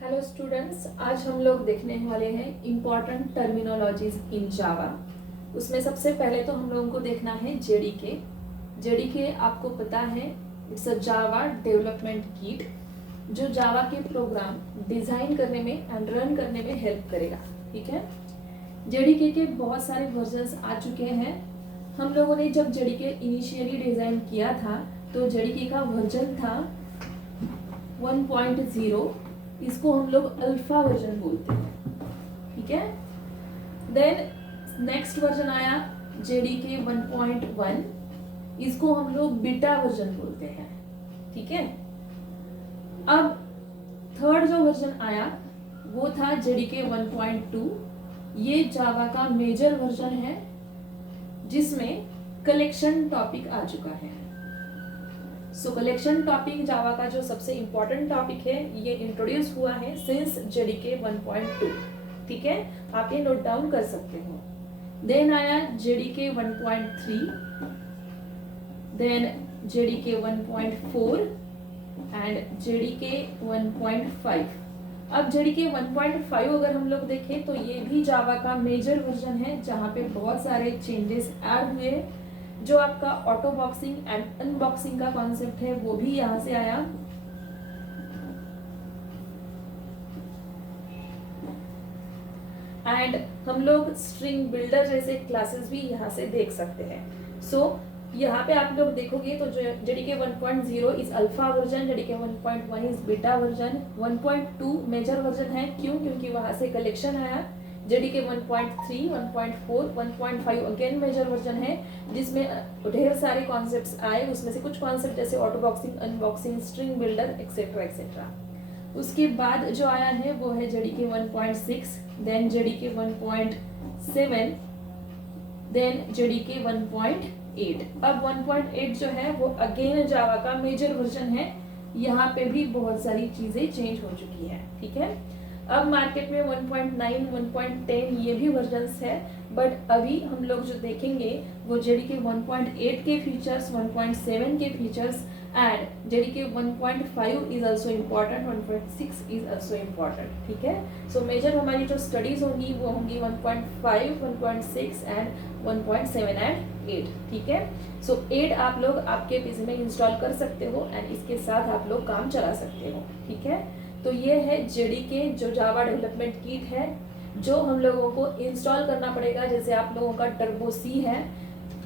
Hello students, आज हम लोग देखने वाले हैं इम्पॉर्टेंट टर्मिनोलॉजीज इन जावा। उसमें सबसे पहले तो हम लोगों को देखना है जेडीके। जेडीके आपको पता है, it's a Java development kit जो जावा के प्रोग्राम डिजाइन करने में एंड रन करने में हेल्प करेगा। ठीक है, जेडीके के बहुत सारे वर्जन्स आ चुके हैं। हम लोगों ने जब जेडीके इनिशियली डिजाइन किया था तो जेडीके का वर्जन था 1.0। इसको हम लोग अल्फा वर्जन बोलते हैं। ठीक है, देन नेक्स्ट वर्जन आया जेडीके 1.1। इसको हम लोग बीटा वर्जन बोलते हैं। ठीक है, अब थर्ड जो वर्जन आया वो था जेडीके 1.2। ये जावा का मेजर वर्जन है जिसमें कलेक्शन टॉपिक आ चुका है। सो कलेक्शन टॉपिक जावा का जो सबसे इंपॉर्टेंट टॉपिक है, ये इंट्रोड्यूस हुआ है सिंस जेडीके 1.2। ठीक है, आप ये नोट डाउन कर सकते हो। देन आया JDK 1.3, then JDK 1.4 and JDK 1.5। अब जेडीके 1.5 अगर हम लोग देखें तो ये भी जावा का मेजर वर्जन है जहाँ पे बहुत सारे चेंजेस ऐड हुए। जो आपका ऑटो बॉक्सिंग एंड अनबॉक्सिंग का कॉन्सेप्ट है वो भी यहाँ से आया। एंड हम लोग स्ट्रिंग बिल्डर जैसे क्लासेस भी यहाँ से देख सकते हैं। सो यहाँ पे आप लोग देखोगे तो जो JDK 1.0 is alpha version, JDK 1.1 is beta version, 1.2 major version है। क्यों? क्योंकि वहां से कलेक्शन आया। जेडीके 1.3, 1.4, 1.5 अगेन मेजर वर्जन है जिसमें ढेर सारे कॉन्सेप्ट्स आए। उसमें से कुछ कॉन्सेप्ट जैसे auto boxing, unboxing, string builder etcetera etcetera. उसके बाद जो आया है वो है JDK 1.6, then JDK 1.7, then JDK 1.8। अब 1.8 जो है वो अगेन जावा का मेजर वर्जन है। यहाँ पे भी बहुत सारी चीजें चेंज हो चुकी है। ठीक है, अब मार्केट में 1.9, 1.10 ये भी वर्जन्स है, बट अभी हम लोग जो देखेंगे वो जेडीके 1.8 के फीचर्स, 1.7 के features and JDK 1.5 is also important, 1.6 is also important. ठीक है, सो मेजर हमारी जो स्टडीज होंगी वो होंगी 1.5, 1.6 एंड 1.7 एंड 8। ठीक है, सो 8 आप लोग आपके पीसी में इंस्टॉल कर सकते हो एंड इसके साथ आप लोग काम चला सकते हो। ठीक है, तो ये है जेडीके जो जावा डेवलपमेंट किट है जो हम लोगों को इंस्टॉल करना पड़ेगा। जैसे आप लोगों का टर्बो सी है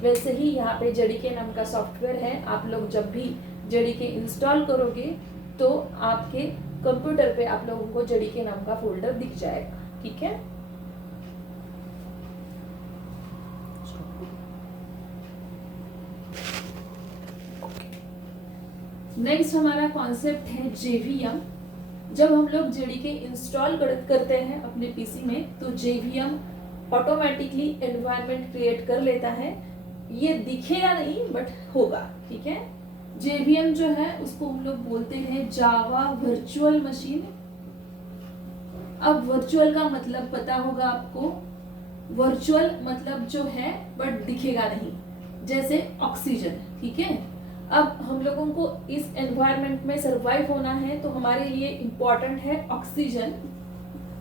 वैसे ही यहाँ पे जेडीके नाम का सॉफ्टवेयर है। आप लोग जब भी जेडीके इंस्टॉल करोगे तो आपके कंप्यूटर पे आप लोगों को जेडीके नाम का फोल्डर दिख जाएगा। ठीक है, नेक्स्ट हमारा कॉन्सेप्ट है जेवीएम। जब हम लोग जेडीके इंस्टॉल करते हैं अपने पीसी में तो जेवीएम ऑटोमेटिकली एनवायरनमेंट क्रिएट कर लेता है। ये दिखेगा नहीं बट होगा। ठीक है, जेवीएम जो है उसको हम लोग बोलते हैं जावा वर्चुअल मशीन। अब वर्चुअल का मतलब पता होगा आपको। वर्चुअल मतलब जो है बट दिखेगा नहीं, जैसे ऑक्सीजन। ठीक है, अब हम लोगों को इस एनवायरनमेंट में सरवाइव होना है तो हमारे लिए इंपॉर्टेंट है ऑक्सीजन।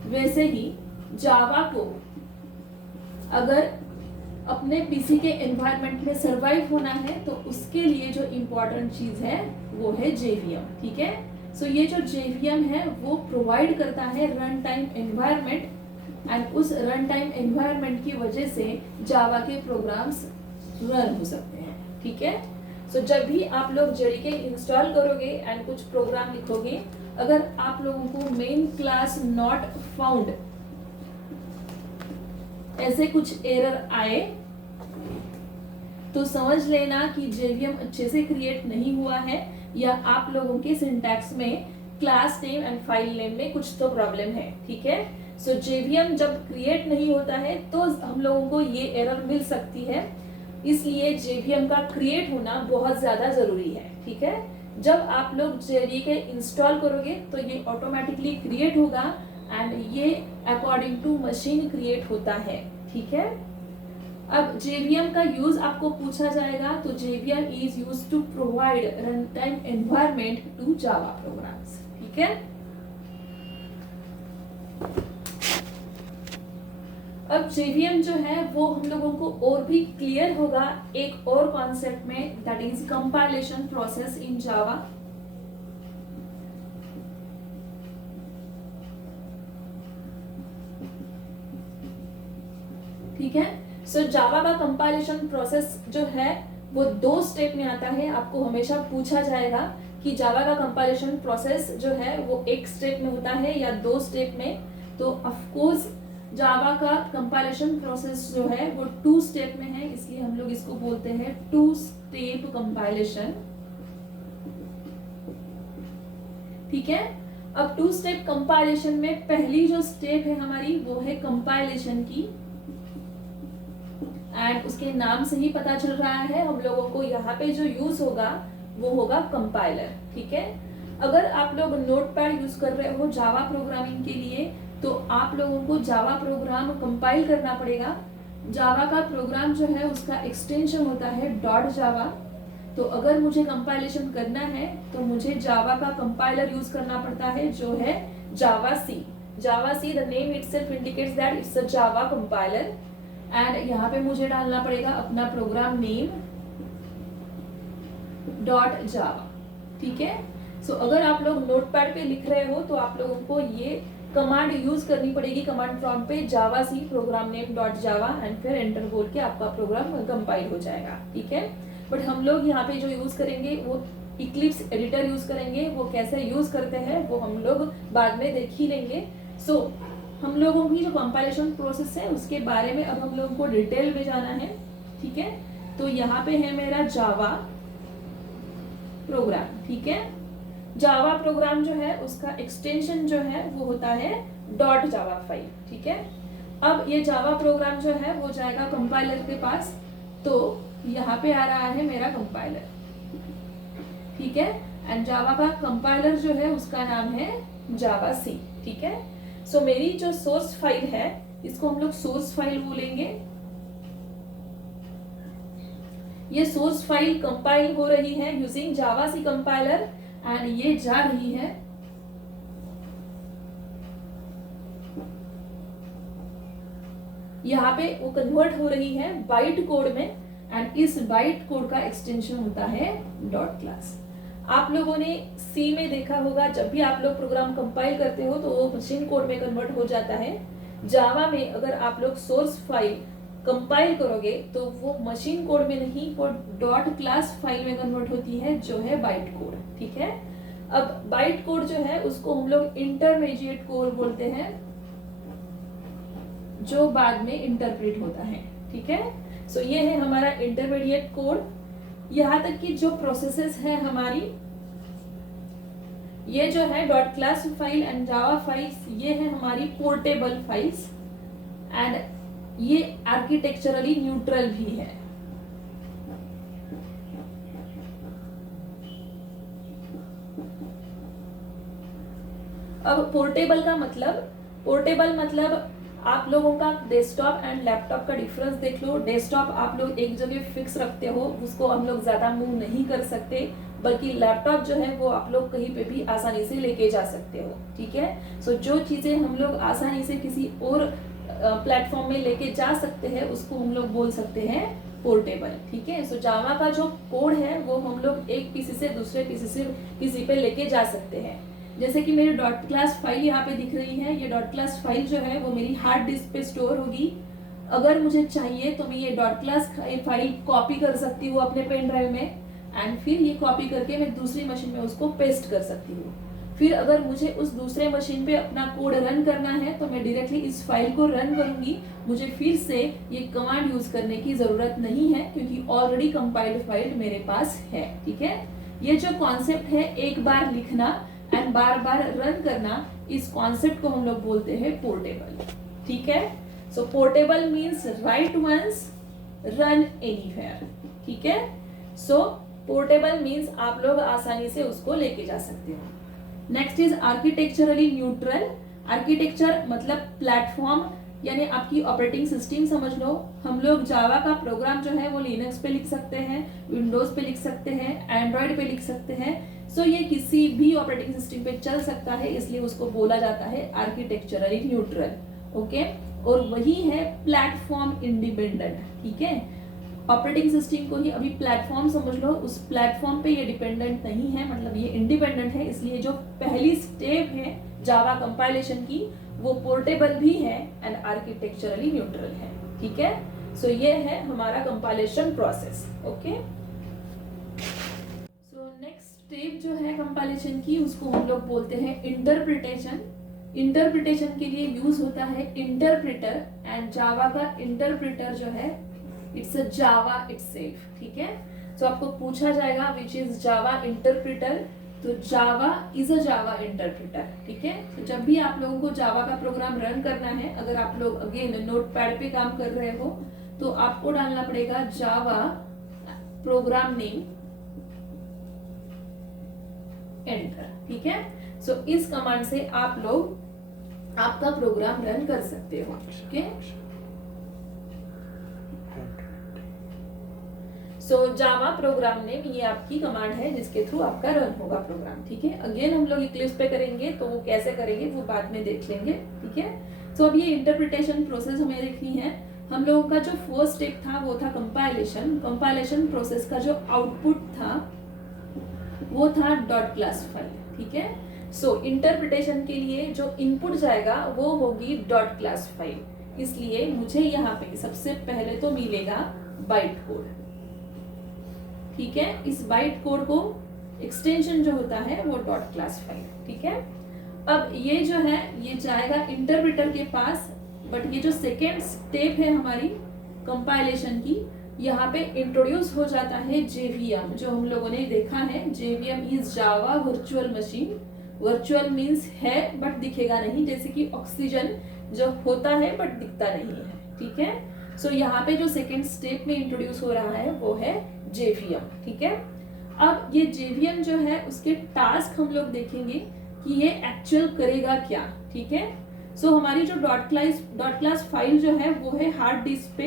वैसे ही जावा को अगर अपने पीसी के एनवायरनमेंट में सरवाइव होना है तो उसके लिए जो इंपॉर्टेंट चीज है वो है जेवीएम। ठीक है, सो ये जो जेवीएम है वो प्रोवाइड करता है रन टाइम एनवायरनमेंट एंड उस रन टाइम एनवायरनमेंट की वजह से जावा के प्रोग्राम्स रन हो सकते हैं। ठीक है, सो जब भी आप लोग जेडीके इंस्टॉल करोगे एंड कुछ प्रोग्राम लिखोगे, अगर आप लोगों को मेन क्लास नॉट फाउंड ऐसे कुछ एरर आए तो समझ लेना कि जेवीएम अच्छे से क्रिएट नहीं हुआ है या आप लोगों के सिंटैक्स में class name and file name में कुछ तो प्रॉब्लम है। ठीक है, सो जेवीएम जब क्रिएट नहीं होता है तो हम लोगों को ये एरर मिल सकती है। इसलिए जेवीएम का क्रिएट होना बहुत ज्यादा जरूरी है। ठीक है, जब आप लोग जेडीके इंस्टॉल करोगे तो ये ऑटोमेटिकली क्रिएट होगा एंड ये अकॉर्डिंग टू मशीन क्रिएट होता है। ठीक है, अब जेवीएम का यूज आपको पूछा जाएगा तो JVM is use to provide run time environment to Java programs. ठीक है, अब JVM जो है वो हम लोगों को और भी क्लियर होगा एक और कॉन्सेप्ट में, that is compilation process in Java. ठीक है, सो जावा का कंपाइलेशन प्रोसेस जो है वो 2 स्टेप में आता है। आपको हमेशा पूछा जाएगा कि जावा का कंपाइलेशन प्रोसेस जो है वो 1 स्टेप में होता है या 2 स्टेप में। तो ऑफ कोर्स जावा का कंपाइलेशन प्रोसेस जो है वो 2 स्टेप में है, इसलिए हम लोग इसको बोलते हैं 2 स्टेप कंपाइलेशन। ठीक है, अब 2 स्टेप कंपाइलेशन में पहली जो स्टेप है हमारी वो है कंपाइलेशन की, एंड उसके नाम से ही पता चल रहा है हम लोगों को यहाँ पे जो यूज होगा वो होगा कंपाइलर। ठीक है, अगर आप लोग नोटपैड यूज कर रहे हो जावा प्रोग्रामिंग के लिए तो आप लोगों को जावा प्रोग्राम कंपाइल करना पड़ेगा। जावा का प्रोग्राम जो है उसका एक्सटेंशन होता है .java। तो अगर मुझे कंपाइलेशन करना है तो मुझे जावा का कंपाइलर यूज करना पड़ता है जो है Java C. Java C, the name itself indicates that it's a Java compiler, and यहाँ पे मुझे डालना पड़ेगा अपना प्रोग्राम नेम .java। ठीक है, सो अगर आप लोग नोटपैड पे लिख रहे हो तो आप लोगों को ये कमांड यूज करनी पड़ेगी कमांड प्रॉम्प्ट पे, javac program name .java, and फिर एंटर बोल के आपका प्रोग्राम कंपाइल हो जाएगा। ठीक है, बट हम लोग यहाँ पे जो यूज करेंगे वो इक्लिप्स एडिटर यूज करेंगे। वो कैसे यूज करते हैं वो हम लोग बाद में देख ही लेंगे। सो हम लोगों की जो कंपाइलेशन प्रोसेस है उसके बारे में अब हम लोगों को डिटेल में जाना है। ठीक है, तो यहाँ पे है मेरा जावा प्रोग्राम। ठीक है, जावा प्रोग्राम जो है उसका एक्सटेंशन जो है वो होता है .java फाइल। ठीक है, अब ये जावा प्रोग्राम जो है वो जाएगा कंपाइलर के पास, तो यहाँ पे आ रहा है मेरा कंपाइलर। ठीक है, एंड जावा का कंपाइलर जो है उसका नाम है जावा सी। ठीक है, सो मेरी जो सोर्स फाइल है इसको हम लोग सोर्स फाइल बोलेंगे। ये सोर्स फाइल कंपाइल हो रही है using Java C compiler, and ये जा रही है यहाँ पे, वो कन्वर्ट हो रही है बाइट कोड में, एंड इस बाइट कोड का एक्सटेंशन होता है डॉट क्लास। आप लोगों ने सी में देखा होगा जब भी आप लोग प्रोग्राम कंपाइल करते हो तो वो मशीन कोड में कन्वर्ट हो जाता है। जावा में अगर आप लोग सोर्स फाइल कंपाइल करोगे तो वो मशीन कोड में नहीं, वो डॉट क्लास फाइल में कन्वर्ट होती है जो है बाइट कोड। ठीक है, अब बाइट कोड जो है उसको हम लोग इंटरमीडिएट कोड बोलते हैं जो बाद में इंटरप्रेट होता है। ठीक है, सो ये है हमारा इंटरमीडिएट कोड। यहाँ तक कि जो प्रोसेसेस है हमारी, ये जो है dot class file and Java files, ये है हमारी पोर्टेबल फाइल्स, एंड ये आर्किटेक्चरली न्यूट्रल भी है। अब पोर्टेबल का मतलब, पोर्टेबल मतलब आप लोगों का डेस्कटॉप एंड लैपटॉप का डिफरेंस देख लो। डेस्कटॉप आप लोग एक जगह फिक्स रखते हो, उसको हम लोग ज्यादा मूव नहीं कर सकते, बल्कि लैपटॉप जो है वो आप लोग कहीं पे भी आसानी से लेके जा सकते हो। ठीक है, सो जो चीजें हम लोग आसानी से किसी और प्लेटफॉर्म में लेके जा सकते हैं उसको हम लोग बोल सकते हैं पोर्टेबल। ठीक है, सो जावा का जो कोड है वो हम लोग एक पीसी से दूसरे पीसी से किसी पे लेके जा सकते हैं। जैसे कि मेरी डॉट क्लास फाइल यहाँ पे दिख रही है, ये डॉट क्लास फाइल जो है वो मेरी हार्ड डिस्क पे स्टोर होगी। अगर मुझे चाहिए तो मैं ये डॉट क्लास फाइल कॉपी कर सकती हूँ अपने पेन ड्राइव में, एंड फिर ये कॉपी करके मैं दूसरी मशीन में उसको पेस्ट कर सकती हूँ। फिर अगर मुझे उस दूसरे मशीन पे अपना कोड रन करना है तो मैं डायरेक्टली इस फाइल को रन करूंगी। मुझे फिर से ये कमांड यूज करने की जरूरत नहीं है क्योंकि ऑलरेडी कंपाइल्ड फाइल मेरे पास है। ठीक है, ये जो कॉन्सेप्ट है एक बार लिखना एंड बार बार रन करना, इस कॉन्सेप्ट को हम लोग बोलते हैं पोर्टेबल। ठीक है, so portable means write once run anywhere. ठीक है, सो पोर्टेबल मीन्स आप लोग आसानी से उसको लेके जा सकते हो। Next is architecturally neutral. Architecture मतलब प्लेटफॉर्म, यानी आपकी ऑपरेटिंग सिस्टम समझ लो। हम लोग जावा का प्रोग्राम जो है वो लिनक्स पे लिख सकते हैं, विंडोज पे लिख सकते हैं, एंड्रॉइड पे लिख सकते हैं। सो ये किसी भी ऑपरेटिंग सिस्टम पे चल सकता है, इसलिए उसको बोला जाता है आर्किटेक्चरली न्यूट्रल। ओके, और वही है प्लेटफॉर्म इंडिपेंडेंट। ठीक है, ऑपरेटिंग सिस्टम को ही अभी प्लेटफॉर्म समझ लो, उस प्लेटफॉर्म पे ये डिपेंडेंट नहीं है, मतलब ये इंडिपेंडेंट है। इसलिए जो पहली स्टेप है जावा कंपाइलेशन की वो पोर्टेबल भी है एंड आर्किटेक्चरली न्यूट्रल है। ठीक है, सो ये है हमारा compilation process. Okay, so next step जो है कंपाइलेशन की उसको हम लोग बोलते हैं इंटरप्रिटेशन। इंटरप्रिटेशन के लिए यूज होता है इंटरप्रेटर एंड जावा का इंटरप्रेटर जो है इट्स अ जावा इटसेल्फ। ठीक है, तो आपको पूछा जाएगा विच इज जावा इंटरप्रेटर, तो Java is a Java interpreter. ठीक है, तो जब भी आप लोगों को जावा का प्रोग्राम रन करना है, अगर आप लोग अगेन नोटपैड पे काम कर रहे हो तो आपको डालना पड़ेगा जावा प्रोग्राम नेम एंटर। ठीक है, सो इस कमांड से आप लोग आपका प्रोग्राम रन कर सकते हो। ठीक है, सो जावा प्रोग्राम नेम ये आपकी कमांड है जिसके थ्रू आपका रन होगा प्रोग्राम। ठीक है, अगेन हम लोग इक्लिप्स पे करेंगे तो वो कैसे करेंगे वो बाद में देख लेंगे। ठीक है, सो अब ये इंटरप्रिटेशन प्रोसेस हमें देखनी है। हम लोगों का जो फर्स्ट स्टेप था वो था कंपाइलेशन। कंपाइलेशन प्रोसेस का जो आउटपुट था वो था डॉट क्लास फाइल। ठीक है, सो इंटरप्रिटेशन के लिए जो इनपुट जाएगा वो होगी डॉट क्लास फाइल। इसलिए मुझे यहाँ पे सबसे पहले तो मिलेगा बाइट कोड। ठीक है, इस बाइट कोड को एक्सटेंशन जो होता है वो डॉट क्लास फाइल। ठीक है, अब ये जो है ये जाएगा इंटरप्रेटर के पास, बट ये जो सेकेंड स्टेप है हमारी कंपाइलेशन की, यहाँ पे इंट्रोड्यूस हो जाता है जेवीएम। जो हम लोगों ने देखा है JVM is Java virtual machine. Virtual means है बट दिखेगा नहीं, जैसे कि ऑक्सीजन जो होता है बट दिखता नहीं है। ठीक है, सो यहाँ पे जो सेकेंड स्टेप में इंट्रोड्यूस हो रहा है वो है जेवीएम। ठीक है, अब ये जेवीएम जो है उसके टास्क हम लोग देखेंगे कि ये एक्चुअल करेगा क्या। ठीक है, सो हमारी जो डॉट क्लास फाइल जो है वो है हार्ड डिस्क पे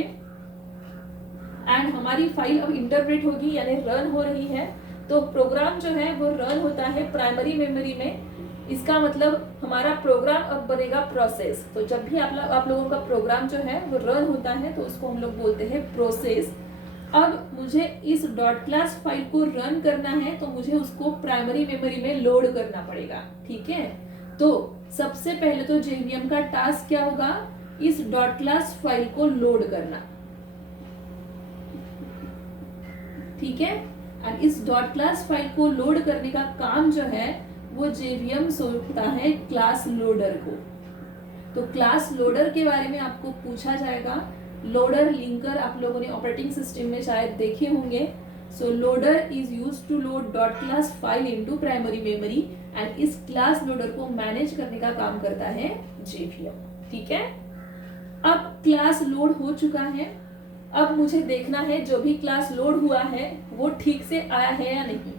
एंड हमारी फाइल अब इंटरप्रेट होगी यानी रन हो रही है। तो प्रोग्राम जो है वो रन होता है प्राइमरी मेमोरी में। इसका मतलब हमारा प्रोग्राम अब बनेगा प्रोसेस। तो जब भी आप लोगों का प्रोग्राम जो है वो रन होता है तो उसको हम लोग बोलते हैं प्रोसेस। अब मुझे इस डॉट क्लास फाइल को रन करना है तो मुझे उसको प्राइमरी मेमोरी में लोड करना पड़ेगा। ठीक है, तो सबसे पहले तो जेवीएम का टास्क क्या होगा, इस डॉट क्लास फाइल को लोड करना। ठीक है, एंड इस डॉट क्लास फाइल को लोड करने का काम जो है वो जेवीएम सौंपता है क्लास लोडर को। तो क्लास लोडर के बारे में आपको पूछा जाएगा। लोडर लिंकर आप लोगों ने ऑपरेटिंग सिस्टम में शायद देखे होंगे। So loader is used to load dot class file into primary memory and इस क्लास लोडर को मैनेज करने का काम करता है जेवीएम। ठीक है, अब क्लास लोड हो चुका है। अब मुझे देखना है जो भी क्लास लोड हुआ है वो ठीक से आया है या नहीं।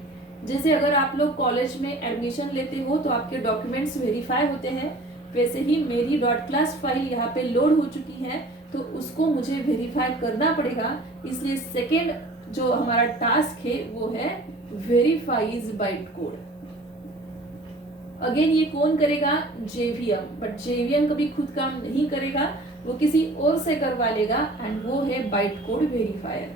जैसे अगर आप लोग कॉलेज में एडमिशन लेते हो तो आपके डॉक्यूमेंट्स वेरीफाई होते हैं, वैसे ही मेरी डॉट क्लास फाइल यहाँ पे लोड हो चुकी है तो उसको मुझे वेरीफाई करना पड़ेगा। इसलिए सेकेंड जो हमारा टास्क है वो है वेरीफाइज बाइट कोड। अगेन ये कौन करेगा, जेवीएम, बट जेवीएम कभी खुद काम नहीं करेगा, वो किसी और से करवा लेगा एंड वो है बाइट कोड वेरीफायर।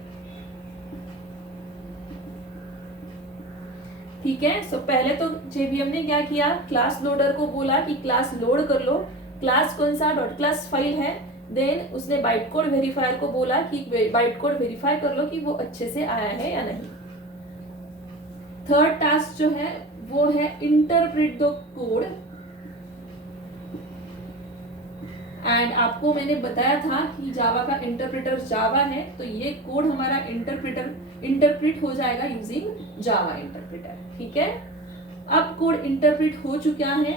ठीक है, सो पहले तो जेवीएम ने क्या किया, क्लास लोडर को बोला कि क्लास लोड कर लो। क्लास कौन सा, डॉट क्लास फाइल है। देन उसने बाइट कोड वेरीफायर को बोला कि बाइट कोड वेरीफाई कर लो कि वो अच्छे से आया है या नहीं। थर्ड टास्क जो है वो है इंटरप्रेट द कोड। एंड आपको मैंने बताया था कि जावा का इंटरप्रेटर जावा है, तो ये कोड हमारा इंटरप्रेट हो जाएगा यूजिंग जावा इंटरप्रेटर। ठीक है, अब कोड इंटरप्रेट हो चुका है।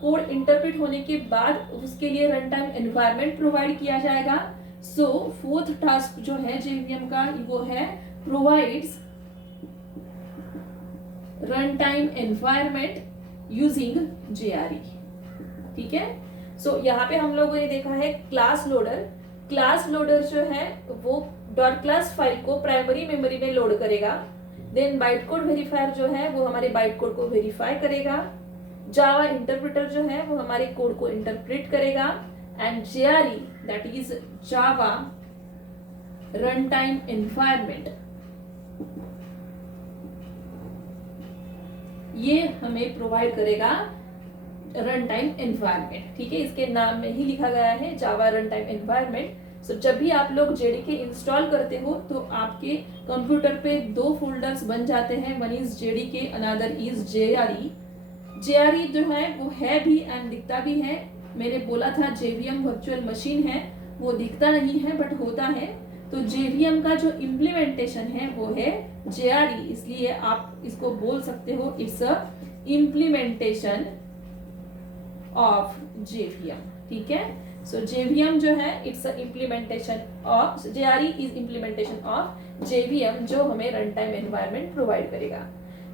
कोड इंटरप्रेट होने के बाद उसके लिए रन टाइम एनवायरनमेंट प्रोवाइड किया जाएगा। सो फोर्थ टास्क जो है जेवीएम का वो है provides run time environment using JRE. ठीक है, सो यहाँ पे हम लोगों ने देखा है क्लास लोडर। क्लास लोडर जो है वो डॉट क्लास फाइल को प्राइमरी मेमोरी में लोड करेगा। देन बाइट कोड वेरीफायर जो है वो हमारे बाइट कोड को वेरीफाई करेगा। जावा इंटरप्रेटर जो है वो हमारे कोड को इंटरप्रेट करेगा। and JRE, that is Java Runtime Environment, ये हमें प्रोवाइड करेगा रन टाइम एनवायरनमेंट। ठीक है, इसके नाम में ही लिखा गया है जावा रन टाइम एनवायरनमेंट। सो जब भी आप लोग जेडीके इंस्टॉल करते हो तो आपके कंप्यूटर पे दो फोल्डर्स बन जाते हैं, one is JDK, another is JRE. JRE जो है वो है भी एंड दिखता भी है। मैंने बोला था जेवीएम वर्चुअल मशीन है, वो दिखता नहीं है बट होता है। तो जेवीएम का जो इम्प्लीमेंटेशन है वो है जेआरई, इसलिए आप इसको बोल सकते हो it's a implementation of JVM. ठीक है, सो जेवीएम जो है it's a implementation of, JRE is implementation of JVM जो हमें रन टाइम एनवायरनमेंट प्रोवाइड करेगा।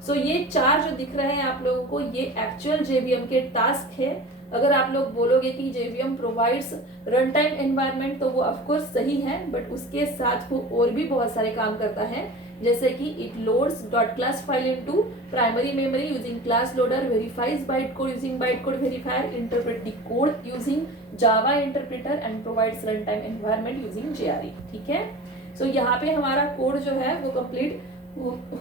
सो ये चार जो दिख रहे हैं आप लोगों को, ये एक्चुअल जेवीएम के टास्क है। अगर आप लोग बोलोगे कि JVM provides run time environment तो वो ऑफकोर्स सही है, बट उसके साथ वो और भी बहुत सारे काम करता है, जैसे कि it loads dot class file into primary memory using class loader, verifies byte code using byte code verifier, interpret the code using Java interpreter and provides run time environment using JRE. ठीक है, सो यहाँ पे हमारा code जो है वो complete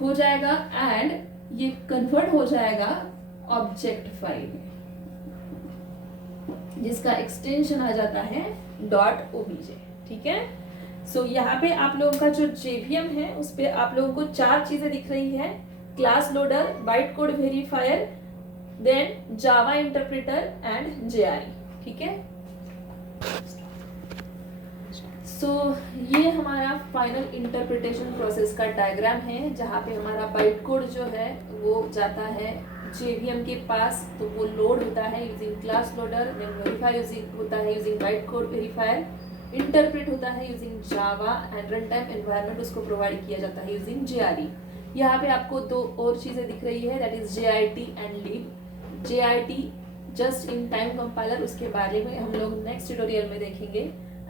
हो जाएगा एंड ये कन्वर्ट हो जाएगा ऑब्जेक्ट फाइल में, जिसका एक्सटेंशन आ जाता है .obj। ठीक है, सो यहाँ पे आप लोगों का जो जेवीएम है उस पे आप लोगों को चार चीजें दिख रही है, class loader, byte code verifier, then Java interpreter and JRE. ठीक है, सो ये हमारा फाइनल इंटरप्रिटेशन प्रोसेस का डायग्राम है, जहाँ पे हमारा बाइट कोड जो है वो जाता है जेवीएम के पास, तो वो लोड होता है using class loader, then verify using होता है using byte code verifier, interpret होता है using Java and run time environment उसको प्रोवाइड किया जाता है यूजिंग जेआरई। यहाँ पे आपको दो और चीज़ें दिख रही है, that is JIT and leap. JIT just in time compiler, उसके बारे में हम लोग नेक्स्ट ट्यूटोरियल में देखेंगे,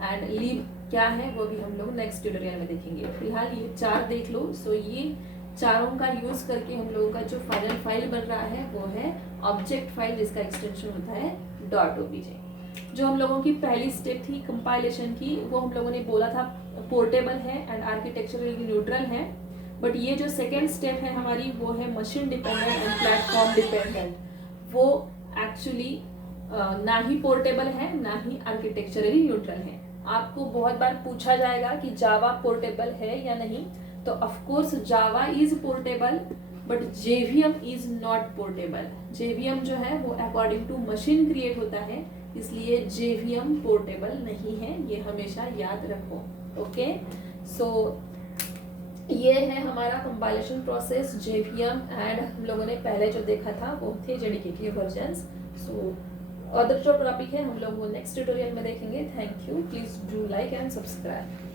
एंड लीब क्या है वो भी हम लोग नेक्स्ट ट्यूटोरियल में देखेंगे। फिलहाल ये चार देख लो। सो ये चारों का यूज करके हम लोगों का जो फाइनल फाइल बन रहा है वो है ऑब्जेक्ट फाइल, जिसका एक्सटेंशन होता है .obj। जो हम लोगों की पहली स्टेप थी कंपाइलेशन की, वो हम लोगों ने बोला था पोर्टेबल है एंड आर्किटेक्चरली न्यूट्रल है, बट ये जो सेकेंड स्टेप है हमारी वो है machine dependent and platform dependent. वो एक्चुअली ना ही पोर्टेबल है ना ही आर्किटेक्चरली न्यूट्रल है। आपको बहुत बार पूछा जाएगा कि जावा पोर्टेबल है या नहीं, तो of course Java is portable but JVM is not portable. JVM जो है वो अकॉर्डिंग टू मशीन क्रिएट होता है, इसलिए जेवीएम पोर्टेबल नहीं है, ये हमेशा याद रखो। ओके, सो ये है हमारा कंपाइलेशन प्रोसेस जेवीएम, एंड हम लोगों ने पहले जो देखा था वो थे जेडीके के वर्जन्स। सो अदर जो टॉपिक है हम लोग वो नेक्स्ट ट्यूटोरियल में देखेंगे। Thank you, please do like and subscribe.